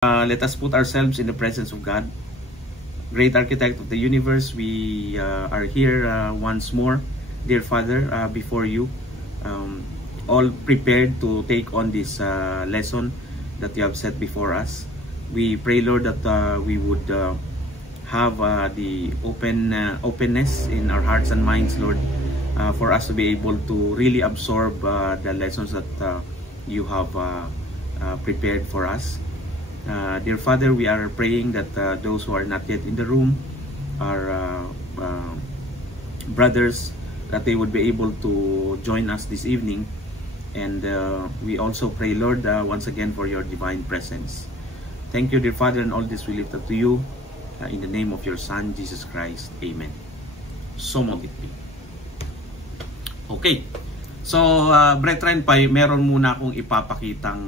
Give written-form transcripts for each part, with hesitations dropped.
Let us put ourselves in the presence of God, great architect of the universe. We are here once more, dear Father, before you, all prepared to take on this lesson that you have set before us. We pray, Lord, that we would have the openness in our hearts and minds, Lord, for us to be able to really absorb the lessons that you have prepared for us. Dear Father, we are praying that those who are not yet in the room, our brothers, that they would be able to join us this evening. And we also pray, Lord, once again for your divine presence. Thank you, dear Father, and all this we lift up to you in the name of your Son, Jesus Christ. Amen. So mag it be. Okay. So, brethren, meron muna akong ipapakitang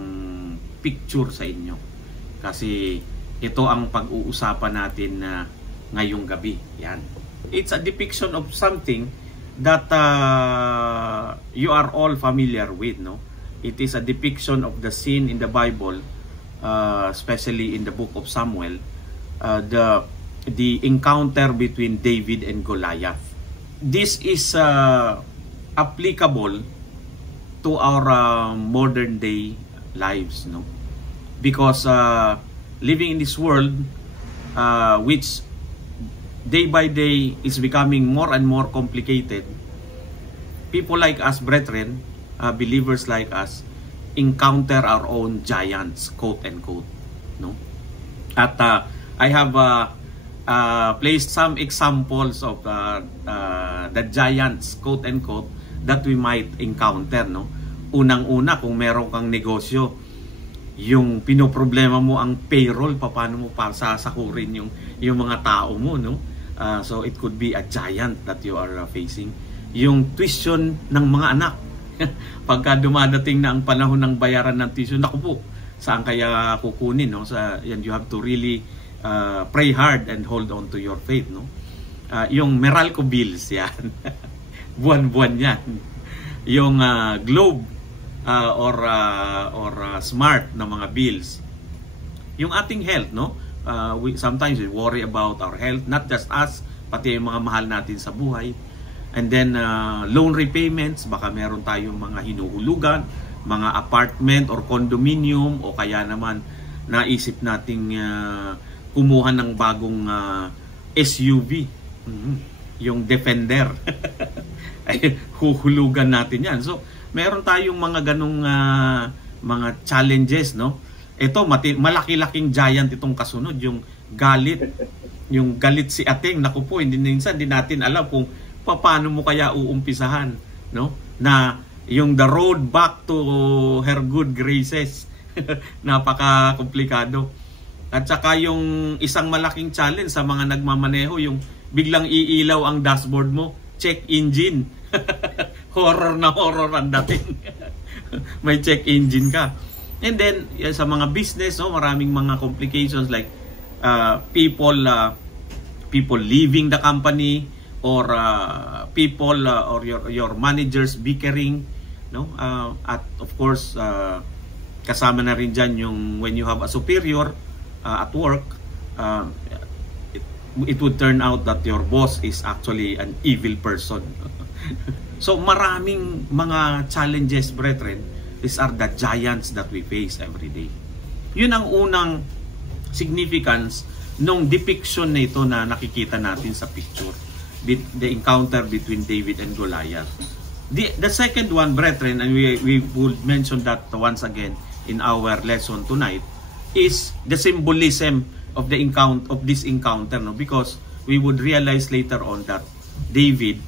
picture sa inyo. Kasi ito ang pag-uusapan natin ngayong gabi. Yan. It's a depiction of something that you are all familiar with, no? It is a depiction of the scene in the Bible, especially in the book of Samuel, the encounter between David and Goliath. This is applicable to our modern day lives, no? Because living in this world, which day by day is becoming more and more complicated, people like us, brethren, believers like us, encounter our own giants, quote and quote, no? At I have placed some examples of the giants, quote and quote, that we might encounter, no? Unang-una, kung meron kang negosyo, yung pinoproblema mo ang payroll, paano mo pa sasahurin yung mga tao mo, no? So it could be a giant that you are facing. Yung tuition ng mga anak. Pagka dumadating na ang panahon ng bayaran ng tuition, naku po, saan kaya kukunin, no? Yan, you have to really pray hard and hold on to your faith, no? Yung Meralco bills, yan. Buwan-buwan yan. Yung Globe or Smart na mga bills. Yung ating health, no? Sometimes we worry about our health, not just us, pati yung mga mahal natin sa buhay. And then loan repayments, baka meron tayong mga hinuhulugan, mga apartment or condominium, o kaya naman naisip nating kumuha ng bagong SUV, yung Defender. Ay, huhulugan natin yan. So meron tayong mga ganong mga challenges, no? Ito, malaki-laking giant itong kasunod, yung galit. Yung galit si Ating, naku po, hindi natin alam kung paano mo kaya uumpisahan, no? Na yung the road back to her good graces, napaka-komplikado. At saka yung isang malaking challenge sa mga nagmamaneho, yung biglang iilaw ang dashboard mo, check engine. Horror na horror ang dating. May check engine ka. And then sa mga business, no, maraming mga complications like people leaving the company, or people or your managers bickering, no? At of course kasama na rin diyan yung when you have a superior at work, it would turn out that your boss is actually an evil person. So maraming mga challenges, brethren. These are the giants that we face every day. Yun ang unang significance nung depiction na ito na nakikita natin sa picture. The encounter between David and Goliath. The second one, brethren, and we would mention that once again in our lesson tonight, is the symbolism of the this encounter, no? Because we would realize later on that David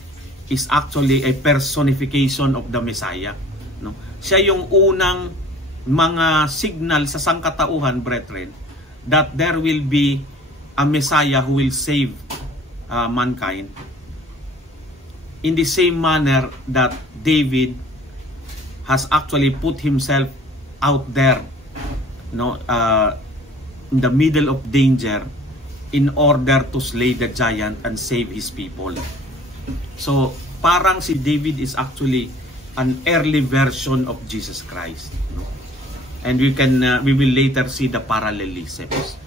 is actually a personification of the Messiah, no? Siya yung unang mga signal sa sangkatauhan, brethren, that there will be a Messiah who will save mankind in the same manner that David has actually put himself out there, no, in the middle of danger in order to slay the giant and save his people. So parang si David is actually an early version of Jesus Christ, no? And we will later see the parallelisms.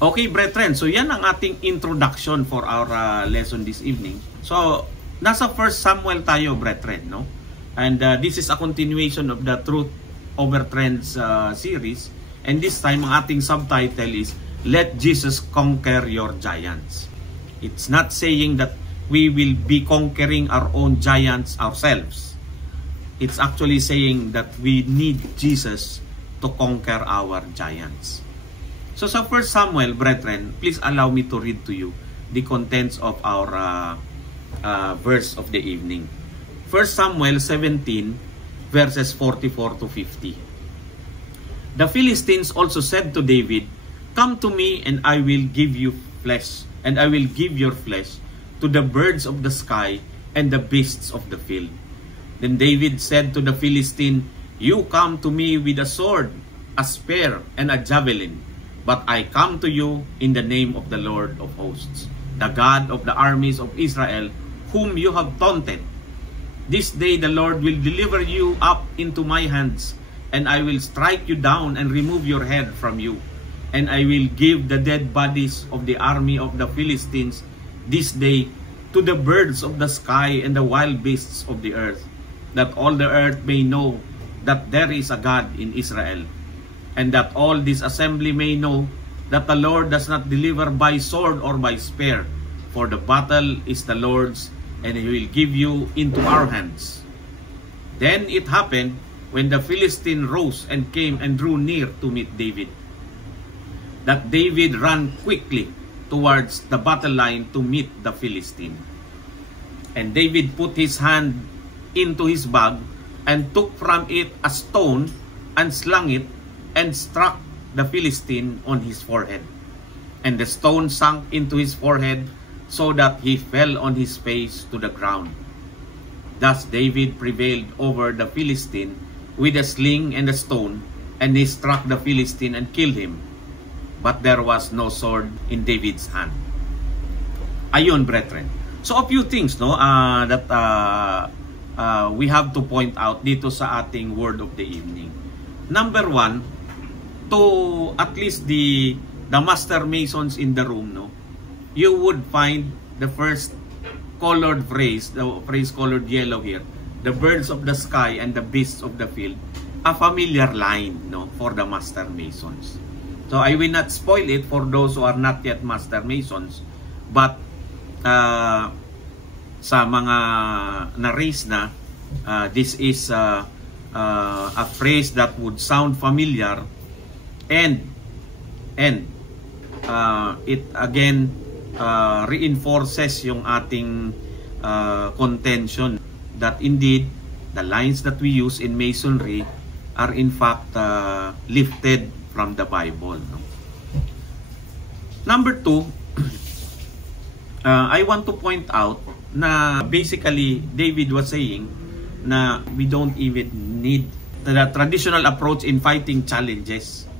Okay, brethren, so yan ang ating introduction for our lesson this evening. So, nasa 1 Samuel tayo, brethren, no? And this is a continuation of the Truth Over Trends series. And this time, ang ating subtitle is, Let Jesus Conquer Your Giants. It's not saying that we will be conquering our own giants ourselves. It's actually saying that we need Jesus to conquer our giants. So sa 1 Samuel, brethren, please allow me to read to you the contents of our verse of the evening. 1 Samuel 17, verses 44 to 50. The Philistines also said to David, Come to me, and I will give you flesh, and I will give your flesh to the birds of the sky and the beasts of the field. Then David said to the Philistine, You come to me with a sword, a spear, and a javelin, but I come to you in the name of the Lord of hosts, the God of the armies of Israel, whom you have taunted. This day the Lord will deliver you up into my hands, and I will strike you down and remove your head from you. And I will give the dead bodies of the army of the Philistines this day to the birds of the sky and the wild beasts of the earth, that all the earth may know that there is a God in Israel, and that all this assembly may know that the Lord does not deliver by sword or by spear, for the battle is the Lord's, and He will give you into our hands. Then it happened, when the Philistine rose and came and drew near to meet David, that David ran quickly towards the battle line to meet the Philistine. And David put his hand into his bag and took from it a stone and slung it and struck the Philistine on his forehead. And the stone sunk into his forehead so that he fell on his face to the ground. Thus David prevailed over the Philistine with a sling and a stone, and he struck the Philistine and killed him. But there was no sword in David's hand. Ayun, brethren. So a few things, no, that we have to point out dito sa ating word of the evening. Number one, to at least the master masons in the room, no, you would find the first colored phrase, the phrase colored yellow here, the birds of the sky and the beasts of the field, a familiar line, no, for the master masons. So I will not spoil it for those who are not yet master masons, but sa mga na-raise na, this is a phrase that would sound familiar, and it again reinforces yung ating contention that indeed the lines that we use in masonry are in fact lifted from the Bible, no? Number two, I want to point out na basically David was saying na we don't even need the traditional approach in fighting challenges.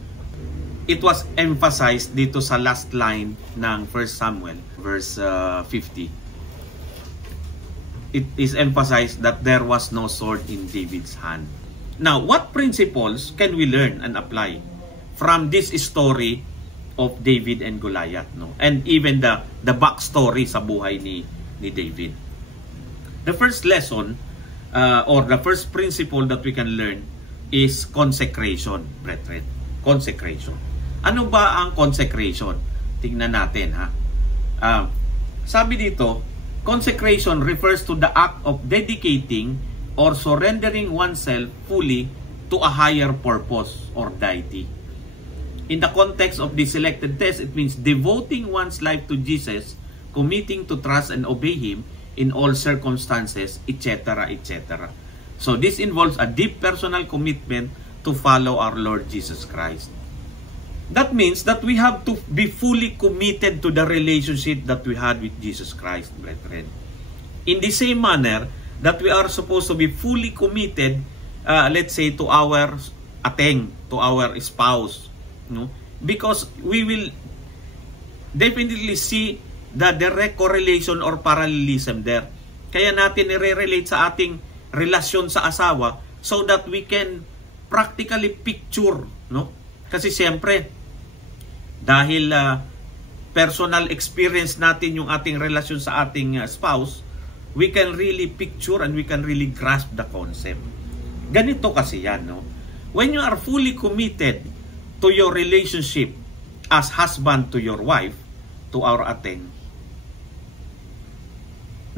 It was emphasized dito sa last line ng 1 Samuel verse 50. It is emphasized that there was no sword in David's hand. Now, what principles can we learn and apply from this story of David and Goliath, no? And even the backstory sa buhay ni David. The first lesson or the first principle that we can learn is consecration, brethren. Consecration. Ano ba ang consecration? Tingnan natin, ha. Sabi dito, consecration refers to the act of dedicating or surrendering oneself fully to a higher purpose or deity. In the context of the selected text, it means devoting one's life to Jesus, committing to trust and obey Him in all circumstances, etc., etc. So this involves a deep personal commitment to follow our Lord Jesus Christ. That means that we have to be fully committed to the relationship that we had with Jesus Christ, brethren. In the same manner that we are supposed to be fully committed, let's say, to our ateng, to our spouse, no? Because we will definitely see the direct correlation or parallelism there. Kaya natin i-relate sa ating relasyon sa asawa so that we can practically picture, no? Kasi siyempre, dahil personal experience natin yung ating relasyon sa ating spouse, we can really picture and we can really grasp the concept. Ganito kasi yan, no? When you are fully committed to your relationship as husband to your wife, to our Ateng,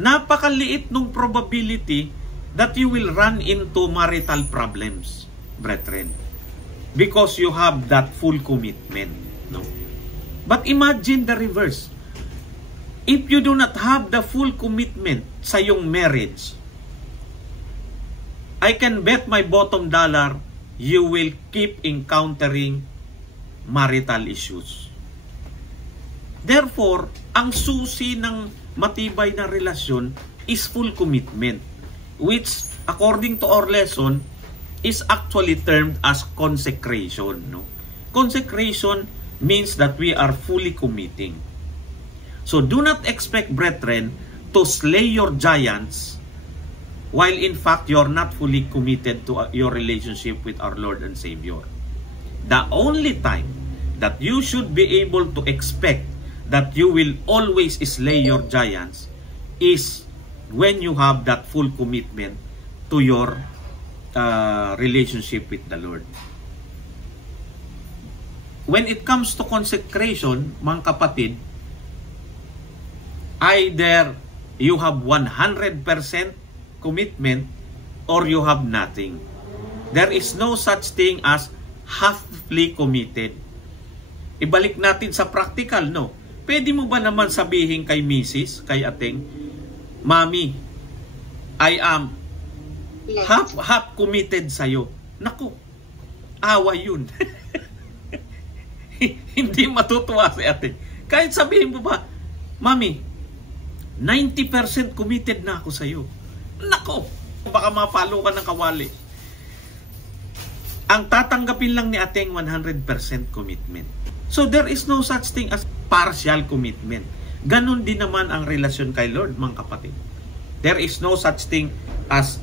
napakaliit nung probability that you will run into marital problems, brethren, because you have that full commitment, no? But imagine the reverse. If you do not have the full commitment sa iyong marriage, I can bet my bottom dollar you will keep encountering marital issues. Therefore, ang susi ng matibay na relasyon is full commitment, which according to our lesson is actually termed as consecration, no? Consecration means that we are fully committing. So do not expect, brethren, to slay your giants while in fact you're not fully committed to your relationship with our Lord and Savior. The only time that you should be able to expect that you will always slay your giants is when you have that full commitment to your relationship with the Lord. When it comes to consecration, mga kapatid, either you have 100% commitment or you have nothing. There is no such thing as halfly committed. Ibalik natin sa practical, no? Pwede mo ba naman sabihin kay Mrs., kay Ateng, Mami, I am half committed sa'yo. Naku, awa yun. Hindi matutuwa si Ateng. Kahit sabihin mo ba, Mami, 90% committed na ako sa'yo. Naku, baka mapalo ka ng kawali. Ang tatanggapin lang ni Ateng 100% commitment. So there is no such thing as partial commitment. Ganon din naman ang relasyon kay Lord, mga kapatid. There is no such thing as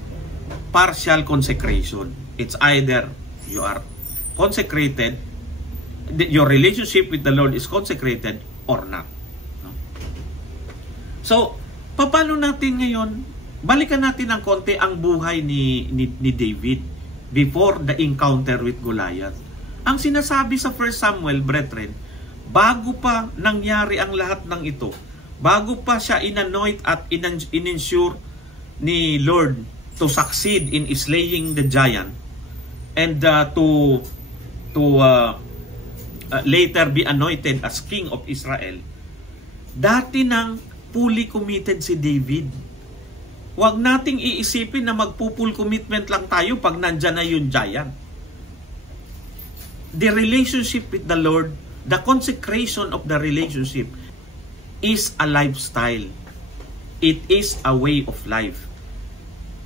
partial consecration. It's either you are consecrated, your relationship with the Lord is consecrated or not. So, paano natin ngayon, balikan natin ng konti ang buhay ni David before the encounter with Goliath. Ang sinasabi sa 1 Samuel, brethren, bago pa nangyari ang lahat ng ito, bago pa siya inanoint at in-ensure ni Lord to succeed in slaying the giant and to later be anointed as king of Israel, dati nang fully committed si David. Huwag nating iisipin na magpo-full commitment lang tayo pag nandyan na yung giant. The relationship with the Lord, the consecration of the relationship is a lifestyle. It is a way of life.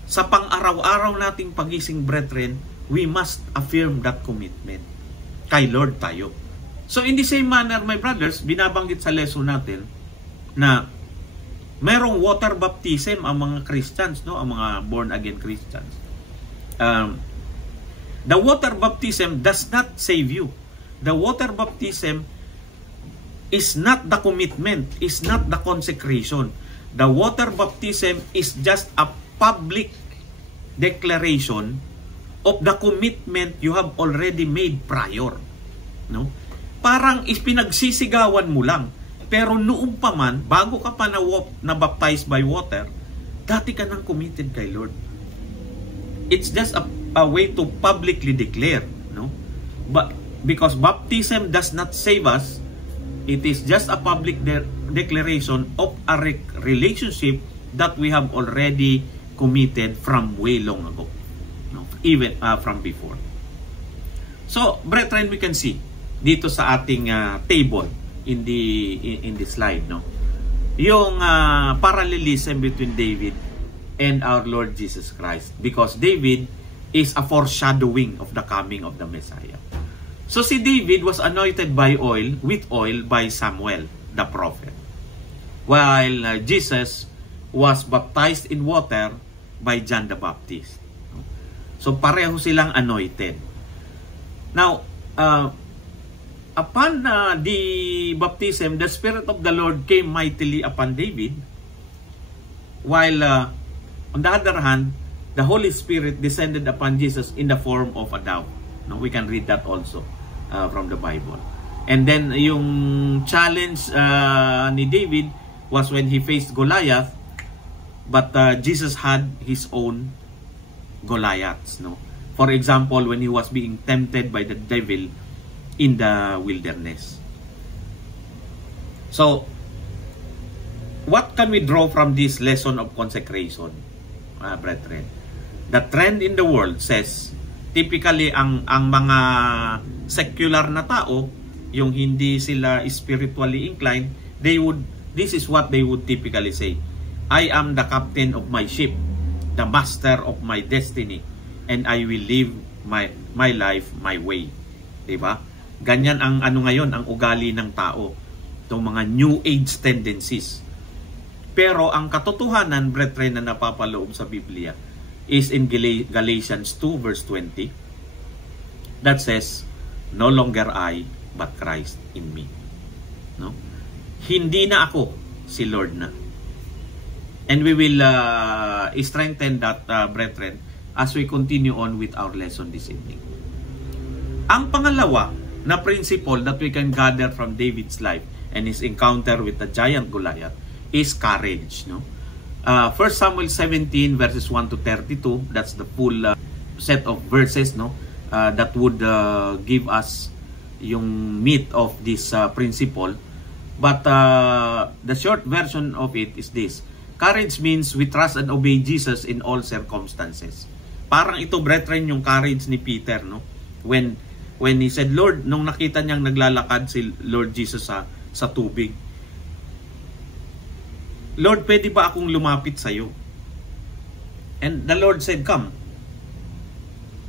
Sa pang-araw-araw nating pagising, brethren, we must affirm that commitment. Kay Lord tayo. So in the same manner, my brothers, binabanggit sa lesson natin na merong water baptism ang mga Christians, no? Ang mga born-again Christians. The water baptism does not save you. The water baptism is not the commitment, is not the consecration. The water baptism is just a public declaration of the commitment you have already made prior. No? Parang ipinagsisigawan mo lang. Pero noong pa man, bago ka pa na baptized by water, dati ka nang committed kay Lord. It's just a way to publicly declare, no? But because baptism does not save us, it is just a public declaration of a relationship that we have already committed from way long ago, no? Even from before. So, brethren, we can see dito sa ating table in the slide, no, yung parallelism between David and our Lord Jesus Christ, because David is a foreshadowing of the coming of the Messiah. So si David was anointed with oil by Samuel the prophet, while Jesus was baptized in water by John the Baptist. So pareho silang anointed. Now, upon the baptism, the Spirit of the Lord came mightily upon David, while on the other hand, the Holy Spirit descended upon Jesus in the form of a dove. No, we can read that also from the Bible. And then yung challenge ni David was when he faced Goliath, but Jesus had his own Goliaths. No, for example, when he was being tempted by the devil in the wilderness. So, what can we draw from this lesson of consecration, brethren? The trend in the world says, typically ang mga secular na tao, yung hindi sila spiritually inclined, this is what they would typically say: I am the captain of my ship, the master of my destiny, and I will live my life my way. Diba? Ganyan ang ngayon, ang ugali ng tao, itong mga new age tendencies. Pero ang katotohanan, brethren, na napapaloob sa Biblia is in Galatians 2 verse 20, that says, no longer I, but Christ in me. No? Hindi na ako, si Lord na. And we will strengthen that, brethren, as we continue on with our lesson this evening. Ang pangalawa na principle that we can gather from David's life and his encounter with the giant Goliath is courage. No? 1 Samuel 17 verses 1 to 32, that's the full set of verses, no, that would give us yung meat of this principle. But the short version of it is this: courage means we trust and obey Jesus in all circumstances. Parang ito, brethren, yung courage ni Peter, no, when he said, Lord, nung nakita niyang naglalakad si Lord Jesus sa tubig, Lord, pwede ba akong lumapit sa iyo? And the Lord said, come.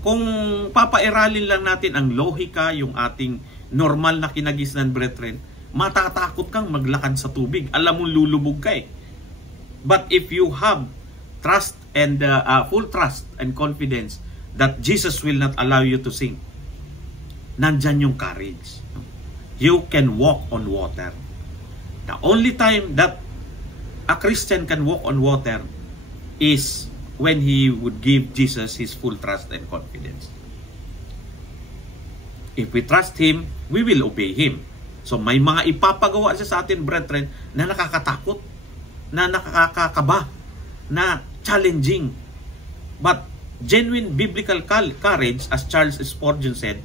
Kung papairalin lang natin ang lohika, yung ating normal na kinagisnan, brethren, matatakot kang maglakad sa tubig. Alam mo, lulubog ka eh. But if you have trust and full trust and confidence that Jesus will not allow you to sink, nandyan yung courage. You can walk on water. The only time that a Christian can walk on water is when he would give Jesus his full trust and confidence. If we trust Him, we will obey Him. So may mga ipapagawa siya sa atin, brethren, na nakakatakot, na nakakakaba, na challenging. But genuine biblical courage, as Charles Spurgeon said,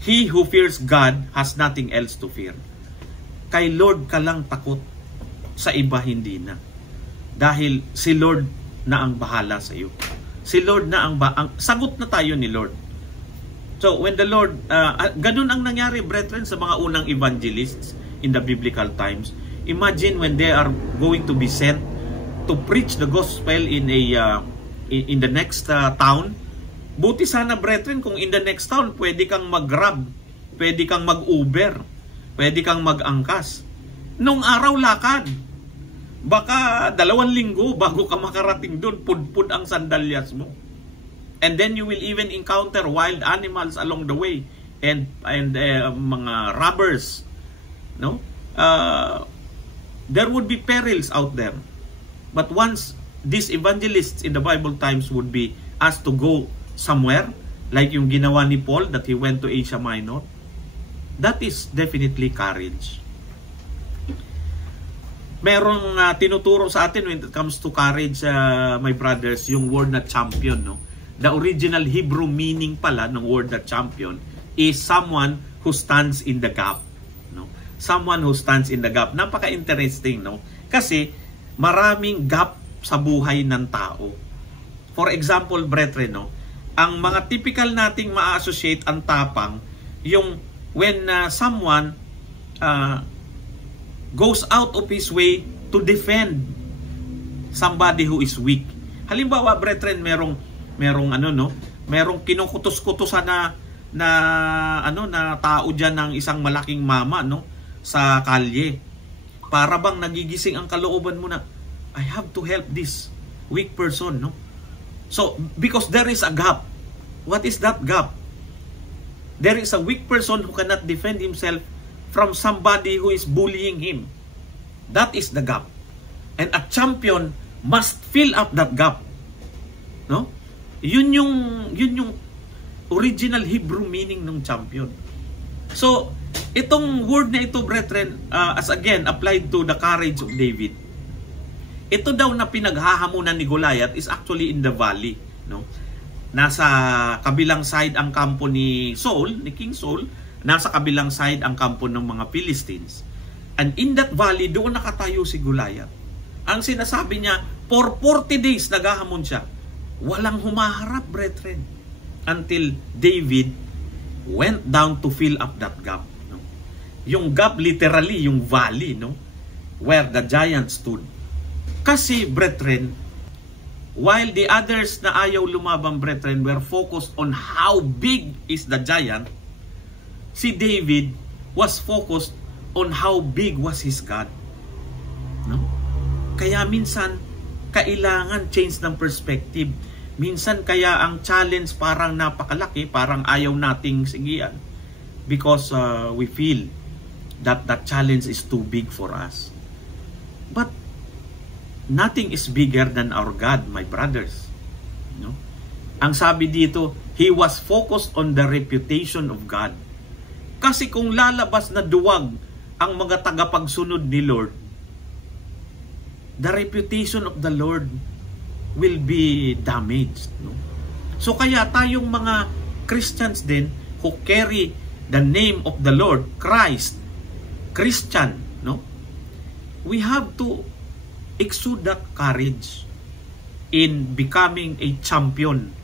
he who fears God has nothing else to fear. Kay Lord ka lang takot, sa iba hindi na. Dahil si Lord na ang bahala sa iyo. Si Lord na ang sagot na tayo ni Lord. So when the Lord, ganun ang nangyari, brethren, sa mga unang evangelists in the biblical times. Imagine when they are going to be sent to preach the gospel in the next town. Buti sana, brethren, kung in the next town pwede kang mag-grab, pwede kang mag-Uber, pwede kang mag-angkas. Nung araw lakad. Baka 2 linggo bago ka makarating doon, pudpud ang sandalyas mo. And then you will even encounter wild animals along the way and mga robbers. No? There would be perils out there. But once these evangelists in the Bible times would be asked to go somewhere, like yung ginawa ni Paul that he went to Asia Minor, that is definitely courage. Merong tinuturo sa atin when it comes to courage, my brothers, yung word na champion, no? The original Hebrew meaning pala ng word na champion is someone who stands in the gap, no? Someone who stands in the gap. Napaka-interesting, no? Kasi maraming gap sa buhay ng tao. For example, brethren, no? Ang mga typical nating ma-associate ang tapang, yung when someone goes out of his way to defend somebody who is weak. Halimbawa, brethren, merong kinukutos-kutosan na tao diyan ng isang malaking mama, no, sa kalye. Para bang nagigising ang kalooban mo na, I have to help this weak person, no? So, because there is a gap. What is that gap? There is a weak person who cannot defend himself from somebody who is bullying him. That is the gap. And a champion must fill up that gap. No? Yun yung original Hebrew meaning ng champion. So, itong word na ito, brethren, as again applied to the courage of David, ito daw na pinaghahamunan ni Goliath is actually in the valley. No? Nasa kabilang side ang kampo ni Saul, ni King Saul, nasa kabilang side ang kampo ng mga Philistines. And in that valley, doon nakatayo si Goliath. Ang sinasabi niya, for 40 days naghahamon siya. Walang humaharap, brethren. Until David went down to fill up that gap. No? Yung gap, literally, yung valley, no? Where the giant stood. Kasi, brethren, while the others na ayaw lumabang, brethren, were focused on how big is the giant, si David was focused on how big was his God. No? Kaya minsan, kailangan change ng perspective. Minsan kaya ang challenge parang napakalaki, parang ayaw nating sigian. Because we feel that that challenge is too big for us. But nothing is bigger than our God, my brothers. No? Ang sabi dito, he was focused on the reputation of God. Kasi kung lalabas na duwag ang mga tagapagsunod ni Lord, the reputation of the Lord will be damaged. No? So kaya tayong mga Christians din who carry the name of the Lord, Christ, Christian, no? We have to exude that courage in becoming a champion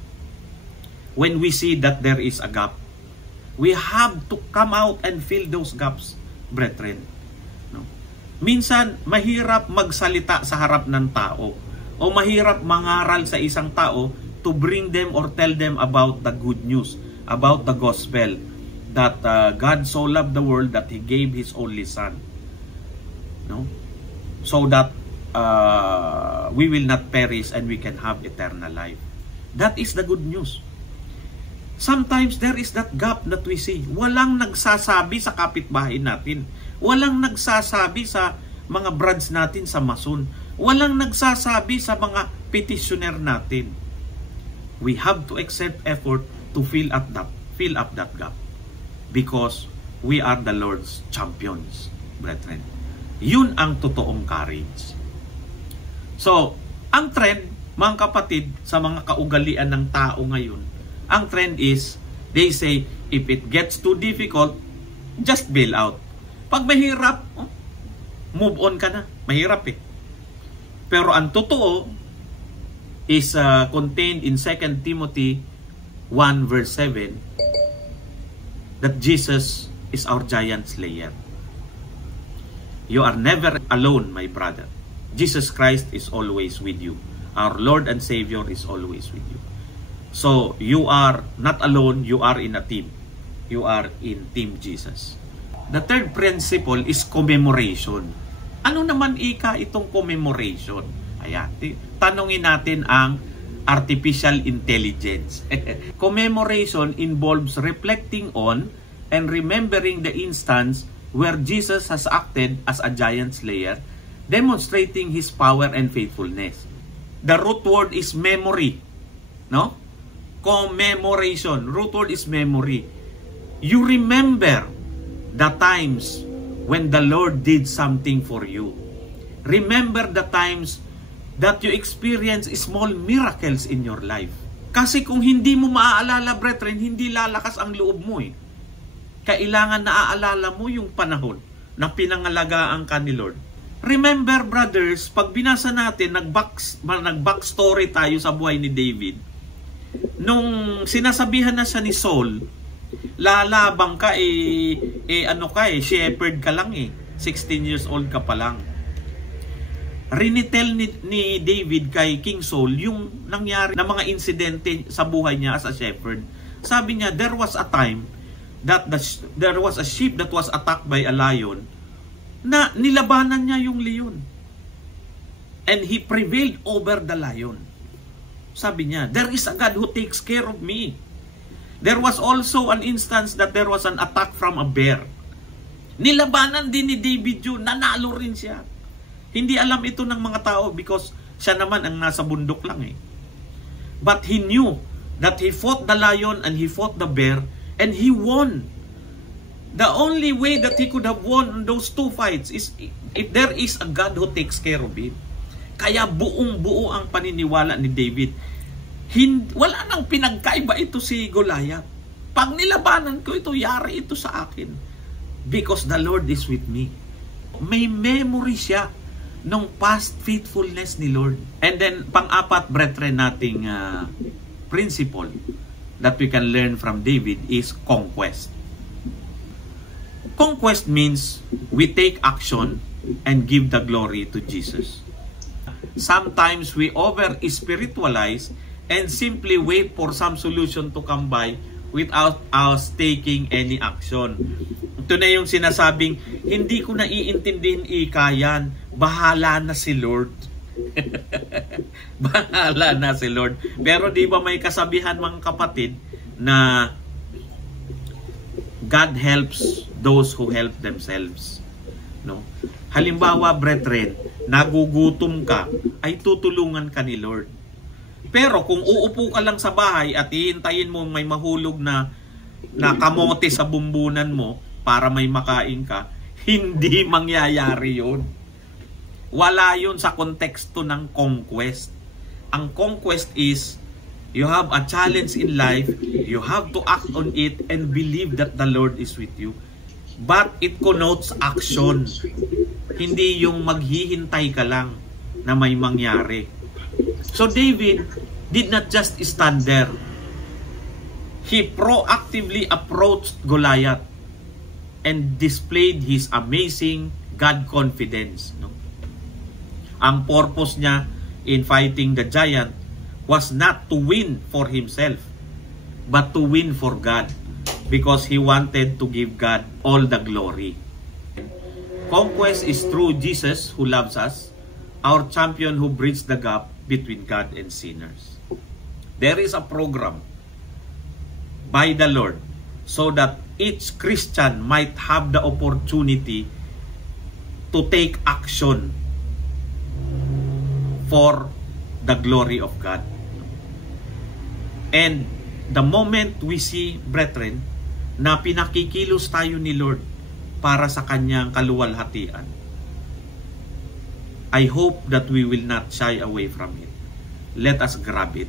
when we see that there is a gap. We have to come out and fill those gaps, brethren. No? Minsan, mahirap magsalita sa harap ng tao o mahirap mangaral sa isang tao to bring them or tell them about the good news, about the gospel, that God so loved the world that He gave His only Son. No? So that we will not perish and we can have eternal life. That is the good news. Sometimes there is that gap that we see. Walang nagsasabi sa kapitbahay natin. Walang nagsasabi sa mga branch natin sa Mason. Walang nagsasabi sa mga petitioner natin. We have to exert effort to fill up that gap. Because we are the Lord's champions, brethren. Yun ang totoong courage. So, ang trend, mga kapatid, sa mga kaugalian ng tao ngayon, ang trend is, they say, if it gets too difficult, just bail out. Pag mahirap, move on ka na. Mahirap eh. Pero ang totoo is contained in 2 Timothy 1 verse 7 that Jesus is our giant slayer. You are never alone, my brother. Jesus Christ is always with you. Our Lord and Savior is always with you. So, you are not alone, you are in a team. You are in Team Jesus. The third principle is commemoration. Ano naman itong commemoration? Ayan, tanungin natin ang artificial intelligence. Commemoration involves reflecting on and remembering the instance where Jesus has acted as a giant slayer, demonstrating His power and faithfulness. The root word is memory. No? Commemoration. Root word is memory. You remember the times when the Lord did something for you. Remember the times that you experience small miracles in your life. Kasi kung hindi mo maaalala, brethren, hindi lalakas ang loob mo eh. Kailangan naaalala mo yung panahon na pinangalagaan ka ni Lord. Remember, brothers, pag binasa natin, nag-backstory tayo sa buhay ni David. Nung sinasabihan na siya ni Saul, lalabang ka shepherd ka lang eh. 16 years old ka pa lang. Rinitel ni David kay King Saul yung nangyari na mga insidente sa buhay niya as a shepherd. Sabi niya, there was a time that there was a sheep that was attacked by a lion na nilabanan niya yung leon. And he prevailed over the lion. Sabi niya, there is a God who takes care of me. There was also an instance that there was an attack from a bear. Nilabanan din ni David yun. Nanalo rin siya. Hindi alam ito ng mga tao because siya naman ang nasa bundok lang eh. But he knew that he fought the lion and he fought the bear and he won. The only way that he could have won on those two fights is if there is a God who takes care of him. Kaya buong-buo ang paniniwala ni David. Wala nang pinagkaiba ito si Goliath. Pag nilabanan ko ito, yari ito sa akin. Because the Lord is with me. May memory siya ng past faithfulness ni Lord. And then, pang-apat, brethren, nating principle that we can learn from David is conquest. Conquest means we take action and give the glory to Jesus. Sometimes we over-spiritualize and simply wait for some solution to come by without us taking any action. Ito na yung sinasabing, hindi ko naiintindihin ikayan, bahala na si Lord. Bahala na si Lord. Pero di ba may kasabihan mga kapatid na God helps those who help themselves. No? Halimbawa, brethren, nagugutom ka, ay tutulungan ka ni Lord. Pero kung uupo ka lang sa bahay at hihintayin mo may mahulog na kamote sa bumbunan mo para may makain ka, hindi mangyayari yun. Wala yun sa konteksto ng conquest. Ang conquest is, you have a challenge in life, you have to act on it and believe that the Lord is with you. But it connotes action. Hindi yung maghihintay ka lang na may mangyari. So David did not just stand there. He proactively approached Goliath and displayed his amazing God confidence. No? Ang purpose niya in fighting the giant was not to win for himself, but to win for God, because he wanted to give God all the glory. Conquest is through Jesus who loves us, our champion who bridges the gap between God and sinners. There is a program by the Lord so that each Christian might have the opportunity to take action for the glory of God. And the moment we see, brethren, na pinakikilos tayo ni Lord para sa kanyang kaluwalhatian, I hope that we will not shy away from it. Let us grab it.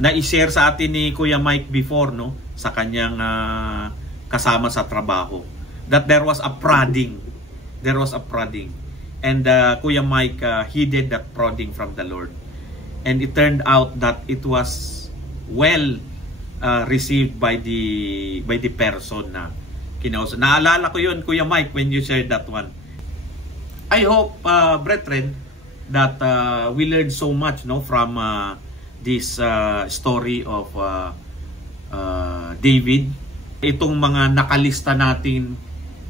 Na-share sa atin ni Kuya Mike before, no, sa kanyang kasama sa trabaho, that there was a prodding. There was a prodding. And Kuya Mike heeded that prodding from the Lord. And it turned out that it was well received by the person na kinausap. Naalala ko yun, Kuya Mike, when you shared that one. I hope, brethren, that we learned so much, no, from this story of David. Itong mga nakalista natin,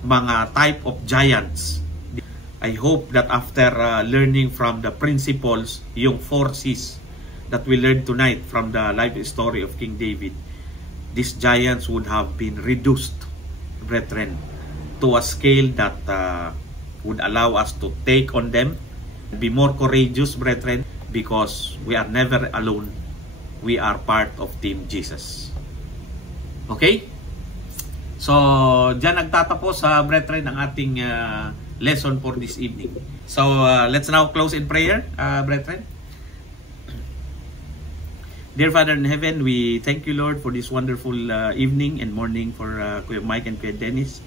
mga type of giants. I hope that after learning from the principles, yung 4 C's that we learned tonight from the life story of King David, these giants would have been reduced, brethren, to a scale that would allow us to take on them, be more courageous, brethren, because we are never alone. We are part of Team Jesus. Okay? So, dyan nagtatapos, brethren, ang ating lesson for this evening. So, let's now close in prayer, brethren. Dear Father in heaven, we thank you, Lord, for this wonderful evening and morning for Kuya Mike and Kuya Dennis,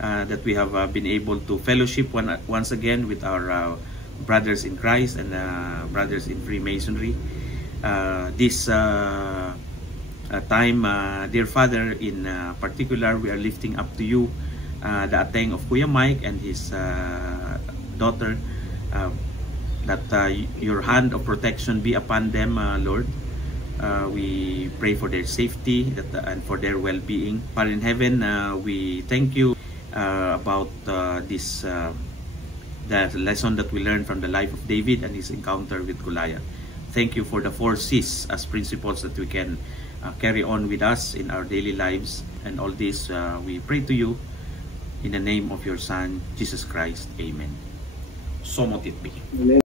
that we have been able to fellowship once again with our brothers in Christ and brothers in Freemasonry. This time, dear Father, in particular, we are lifting up to you the ateng of Kuya Mike and his daughter, that your hand of protection be upon them, Lord. We pray for their safety and for their well-being. Father in heaven, we thank you about this that lesson that we learned from the life of David and his encounter with Goliath. Thank you for the 4 C's as principles that we can carry on with us in our daily lives. And all this, we pray to you in the name of your Son, Jesus Christ. Amen. So mote it be.